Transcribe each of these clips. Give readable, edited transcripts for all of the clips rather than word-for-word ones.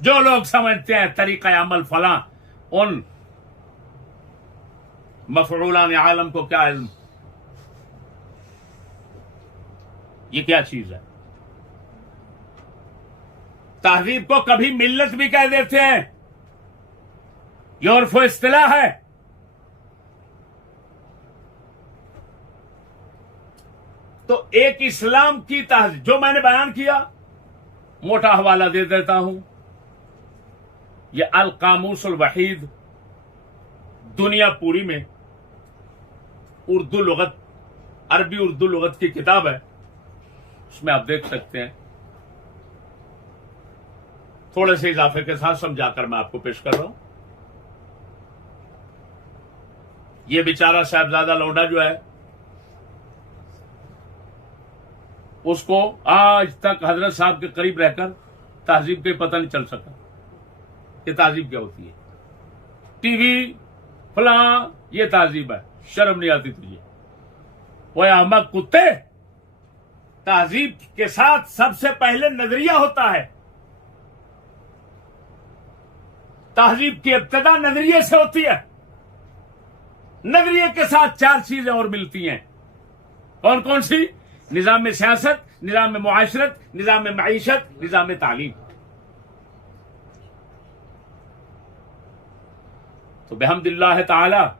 जो लोग समझते हैं तरीका अमल फला, उन मफऊलान आलम को क्या इल्म, ये क्या चीज है। तहजीब को कभी मिल्लत भी कह देते हैं, ये उर्फ़ इस्तिलाह है। तो एक इस्लाम की तहजीब, जो मैंने बयान किया, मोटा हवाला दे देता हूं, यह अल कामूसुल वहीद दुनिया पूरी में उर्दू लुगत, अरबी उर्दू लुगत की किताब है, उसमें आप देख सकते हैं। थोड़े से इजाफे के साथ समझाकर मैं आपको पेश कर रहा हूं। ये बेचारा साहबजादा लौंडा जो है, उसको आज तक हजरत साहब के करीब रहकर तहजीब के पता नहीं चल सका कि तहजीब क्या होती है। टीवी फला ये तहजीब है, शर्म नहीं आती तुझे? वो अहमक कुत्ते, तहजीब के साथ सबसे पहले नजरिया होता है। तहजीब की इब्तिदा नजरिए से होती है। नजरिए के साथ चार चीजें और मिलती हैं। कौन कौन सी? निजाम सियासत, निजाम मुआशरत, निजाम मईशत, निजाम तालीम। तो बेहम्दिल्लाह ताला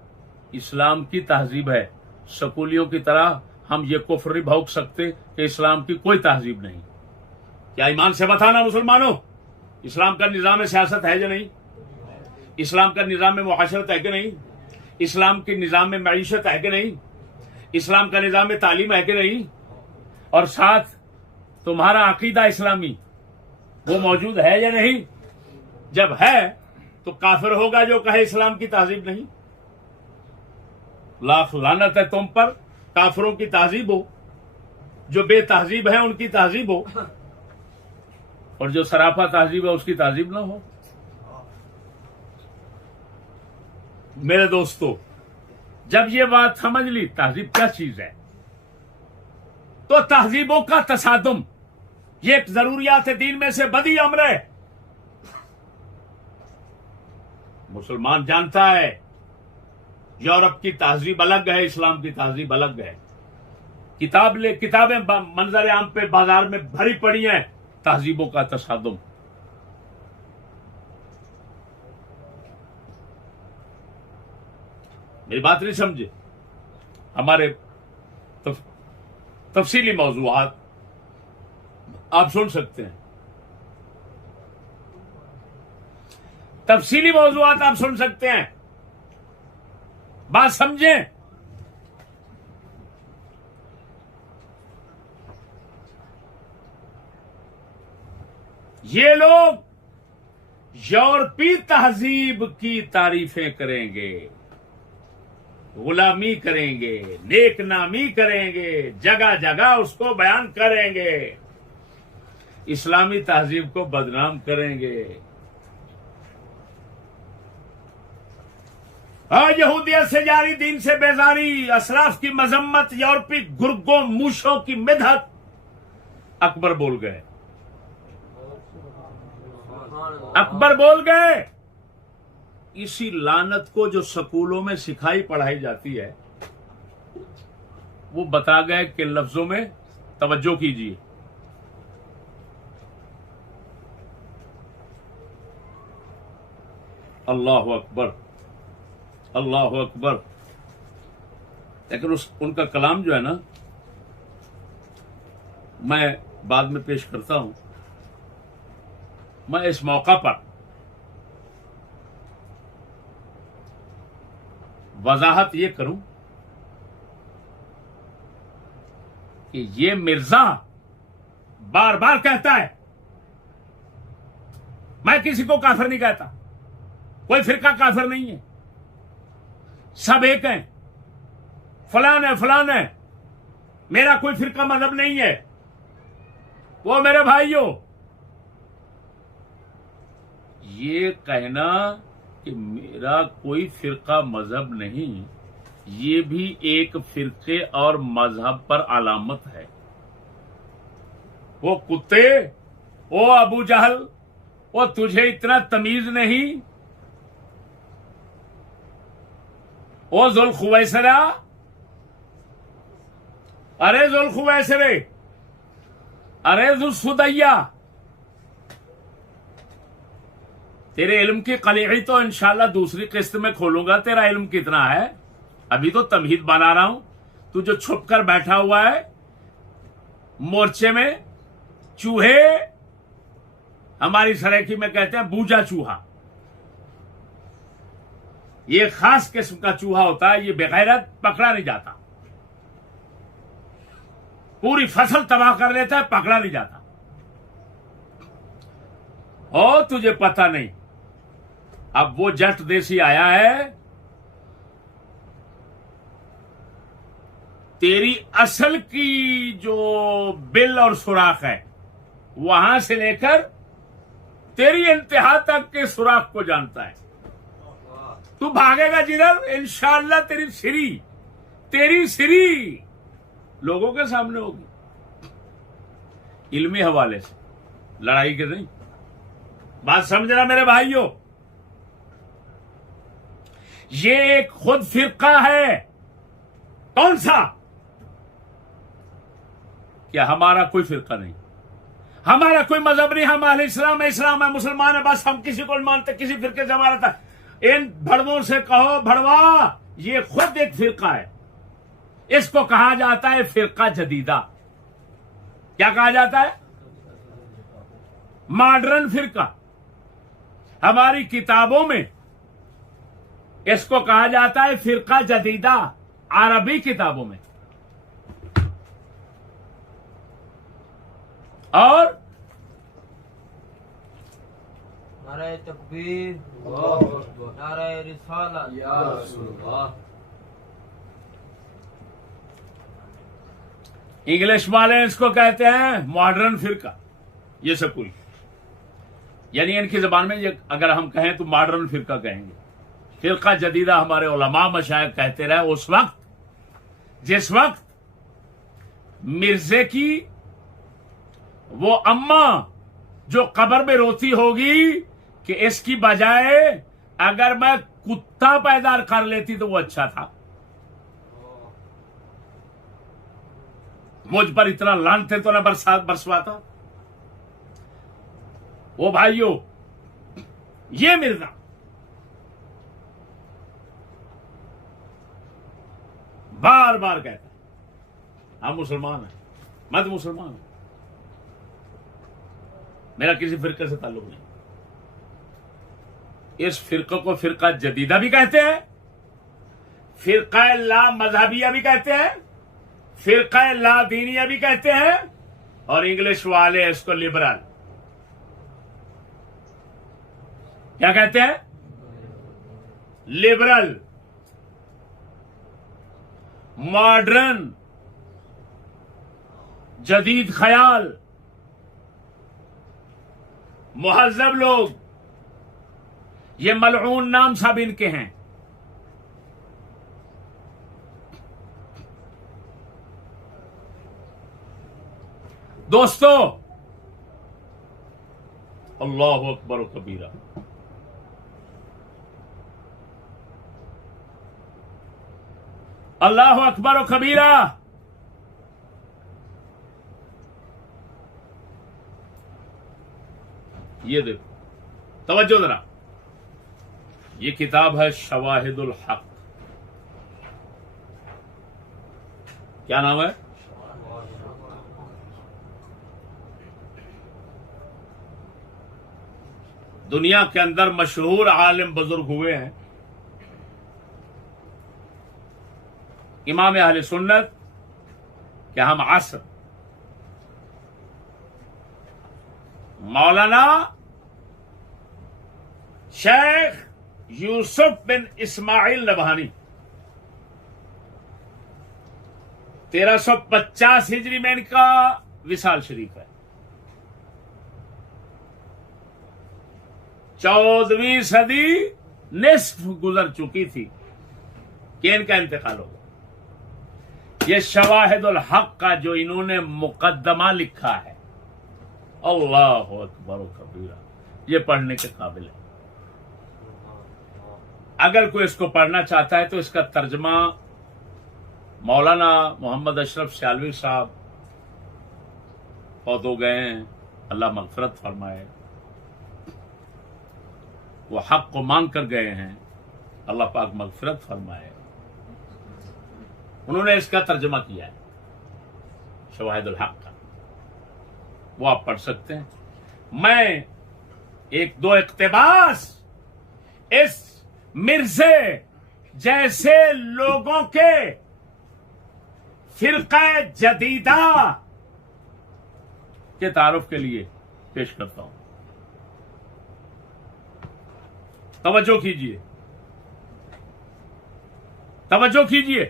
इस्लाम की तहजीब है। स्कूलियों की तरह हम ये कुफ्र नहीं भोग सकते कि इस्लाम की कोई तहजीब नहीं। क्या ईमान से बताना मुसलमानों, इस्लाम का निजाम सियासत है या नहीं? इस्लाम का निजाम मुआशरत है कि नहीं? इस्लाम की निजाम मईशत है कि नहीं? इस्लाम का निजाम तालीम है कि नहीं? और साथ तुम्हारा अकीदा इस्लामी वो मौजूद है या नहीं? जब है तो काफिर होगा जो कहे इस्लाम की तहजीब नहीं। लाख लानत है तुम पर, काफिरों की तहजीब हो, जो बेतहजीब है उनकी तहजीब हो, और जो सराफा तहजीब है उसकी तहजीब ना हो। मेरे दोस्तों, जब ये बात समझ ली तहजीब क्या चीज है, तो तहजीबों का तसादुम ये एक जरूरियात दीन में से बदी अमर है। मुसलमान जानता है यूरोप की तहजीब अलग है, इस्लाम की तहजीब अलग है। किताबें मंजर आम पे बाजार में भरी पड़ी हैं, तहजीबों का तसादुम। मेरी बात नहीं समझे? हमारे तफसीली मौजूआत आप सुन सकते हैं, तफसीली मौजूआत आप सुन सकते हैं। बात समझें। ये लोग यूरोपी तहजीब की तारीफें करेंगे, गुलामी करेंगे, नेकनामी करेंगे, जगह जगह उसको बयान करेंगे, इस्लामी तहजीब को बदनाम करेंगे। यहूदियत से जारी, दीन से बेजारी, असलाफ की मजम्मत, यूरोपी गुर्गों मूशों की मिदहत। अकबर बोल गए, अकबर बोल गए। इसी लानत को जो स्कूलों में सिखाई पढ़ाई जाती है, वो बता गए कि लफ्जों में तवज्जो कीजिए। अल्लाह अकबर, अल्लाह अकबर। लेकिन उनका कलाम जो है ना, मैं बाद में पेश करता हूं। मैं इस मौका पर वजाहत ये करूं कि ये मिर्जा बार बार कहता है, मैं किसी को काफिर नहीं कहता, कोई फिरका काफिर नहीं है, सब एक हैं, फलान है फलान है, मेरा कोई फिरका मजहब नहीं है। वो मेरे भाइयों, ये कहना कि मेरा कोई फिरका मजहब नहीं, ये भी एक फिरके और मजहब पर अलामत है। वो कुत्ते, वो अबू जहल, वो तुझे इतना तमीज नहीं? ओ जुल्खुवैसरा, अरे जुल्खुवैसरे, अरे जुल्सुदैया, तेरे इल्म की कलीड़ी तो इंशाल्लाह दूसरी किस्त में खोलूंगा। तेरा इल्म कितना है, अभी तो तमहीद बना रहा हूं। तू जो छुप कर बैठा हुआ है मोर्चे में, चूहे हमारी सरायकी में कहते हैं बूजा चूहा, ये खास किस्म का चूहा होता है, ये बेगैरत पकड़ा नहीं जाता, पूरी फसल तबाह कर लेता है, पकड़ा नहीं जाता। ओ तुझे पता नहीं, अब वो जट देसी आया है, तेरी असल की जो बिल और सुराख है वहां से लेकर तेरी इंतहा तक के सुराख को जानता है। तू भागेगा जिधर, इंशाअल्लाह तेरी सिरी लोगों के सामने होगी, इल्मी हवाले से, लड़ाई के नहीं। बात समझना मेरे भाइयों, ये एक खुद फिरका है। कौन सा? क्या हमारा कोई फिरका नहीं, हमारा कोई मजहब नहीं, हम अहले इस्लाम है, इस्लाम है, मुसलमान है, बस हम किसी को नहीं मानते, किसी फिरके से हमारा था। इन भड़वों से कहो, भड़वा ये खुद एक फिरका है, इसको कहा जाता है फिरका जदीदा। क्या कहा जाता है? मॉडर्न फिरका। हमारी किताबों में इसको कहा जाता है फिरका जदीदा, अरबी किताबों में। और नारे तकबीर, नारे रिसालत, या रसूलल्लाह। इंग्लिश वाले इसको कहते हैं मॉडर्न फिरका, ये स्कूल, यानी इनकी जबान में ये अगर हम कहें तो मॉडर्न फिरका कहेंगे। फिरका जदीदा हमारे उलमा मशाइख कहते रहे उस वक्त जिस वक्त मिर्जे की वो अम्मा जो कब्र में रोती होगी कि इसकी बजाय अगर मैं कुत्ता पैदा कर लेती तो वो अच्छा था, मुझ पर इतना लानते तो न बरसवाता। वो भाइयों, ये मिर्जा बार बार कहता है हम मुसलमान हैं, मैं तो मुसलमान हूं, मेरा किसी फिरके से ताल्लुक नहीं। इस फिरके को फिरका जदीदा भी कहते हैं, फिरका ला मजहबिया भी कहते हैं, फिरका ला दीनिया भी कहते हैं, और इंग्लिश वाले इसको लिबरल क्या कहते हैं? लिबरल, मॉडर्न, जदीद ख्याल, मुहज्जब लोग, ये मलऊन नाम सब इनके हैं। दोस्तों, अल्लाहु अकबर कबीरा, अल्लाहु अकबर कबीरा। ये देखो, तवज्जो जरा, ये किताब है शवाहिदुल हक। क्या नाम है? दुनिया के अंदर मशहूर आलिम बुजुर्ग हुए हैं, इमाम अहले सुन्नत के हम असर मौलाना शेख यूसुफ बिन इस्माइल नबहानी 1350 हिजरी में इनका विसाल शरीफ है। 14वीं सदी निस्फ गुजर चुकी थी कि इनका इंतकाल हो गया। ये शवाहिदुल हक का जो इन्होंने मुकद्दमा लिखा है, अल्लाहु अकबर कबीरा, ये पढ़ने के काबिल है। अगर कोई इसको पढ़ना चाहता है तो इसका तर्जमा मौलाना मोहम्मद अशरफ सियालवी साहब फौत हो गए हैं, अल्लाह मगफरत फरमाए। वो हक को मांग कर गए हैं, अल्लाह पाक मगफरत फरमाए। उन्होंने इसका तर्जमा किया है शवाहिदुल हक का, वो आप पढ़ सकते हैं। मैं एक दो इक्तिबास इस मिर्जे जैसे लोगों के फिरका जदीदा के तारुफ के लिए पेश करता हूं। तवज्जो कीजिए, तवज्जो कीजिए।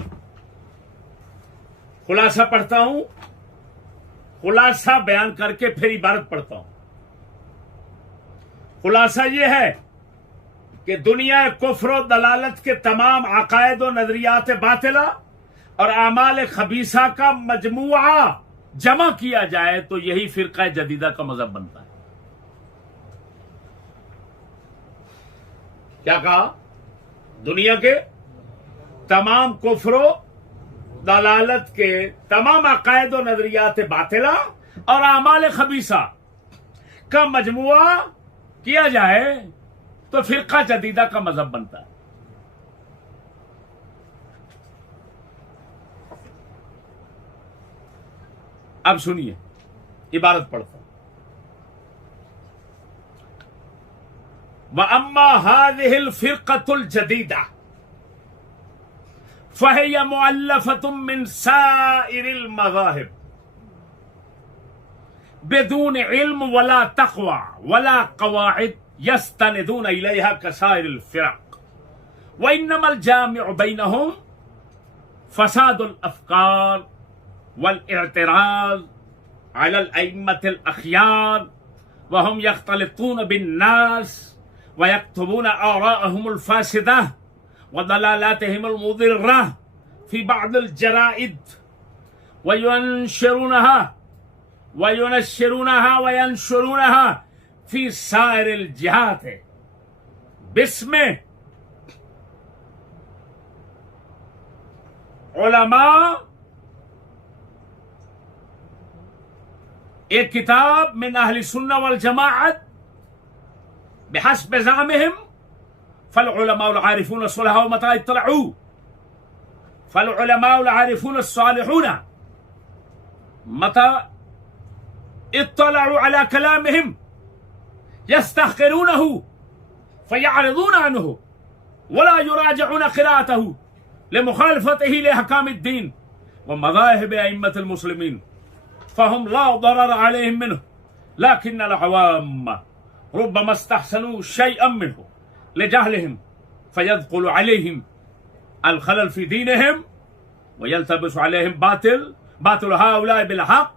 खुलासा पढ़ता हूं, खुलासा बयान करके फिर इबारत पढ़ता हूं। खुलासा यह है कि दुनिया कुफ्र और दलालत के तमाम अकायद और नजरियात बातिला और आमाल खबीसा का मजमुआ जमा किया जाए तो यही फिरका जदीदा का मजहब बनता है। क्या कहा? दुनिया के तमाम कुफ्र दलालत के तमाम अकायद और नजरियात बातिला और आमाल खबीसा का मजमुआ किया जाए तो फिरका जदीदा का मजहब बनता है। अब सुनिए, इबारत पढ़ता हूं। व अम्मा हादिहिल फिरकतुल जदीदा फहिय मुअल्लफतुम मिन साइरिल मज़ाहिब बिदून इल्म वला तक़वा वला क़वाइद यस्तनिदून इलैहा कसाइरिल फिरक व इन्नमल जामिउ बैनहुम फसादुल अफ़कार वल इअ्तिराज़ अलल अइम्मतिल अख़यार व हुम यख्तलितून बिन्नास व यक्तुबून आराअहुमुल फ़ासिदा व दलालातिहिमुल मुदिर्रा फ़ी बअदिल जराइद व युनशिरूनहा वयंशुरूनहा फी साइरिल जिहाद बिस्मे उलमा। एक किताब मिन अहली सुन्ना वल जमाअत बिहस्ब ज़ामिहिम फल उलमा अल आरिफून अस्सलहा मता इत्तलऊ फल उलमा अल आरिफून अस्सालिहून मता इत्तलऊ अला कलामिहिम यस्तहक़िरूनहु फ़यअरिज़ून अन्हु वला युराजिऊन क़िराअतहु लिमुख़ालफ़तिही लिअहकामिद्दीन व मज़ाहिब अइम्मतिल मुस्लिमीन फ़हुम ला ज़रर अलैहिम मिन्हु लकिन्नल अवाम रुब्बमा इस्तहसनू शयअन मिन्हु लिजहलिहिम फ़यदख़ुलु अलैहिम अल ख़लल फ़ी दीनिहिम व यल्तबिसु अलैहिम बातिल हाउलाइ बिल हक़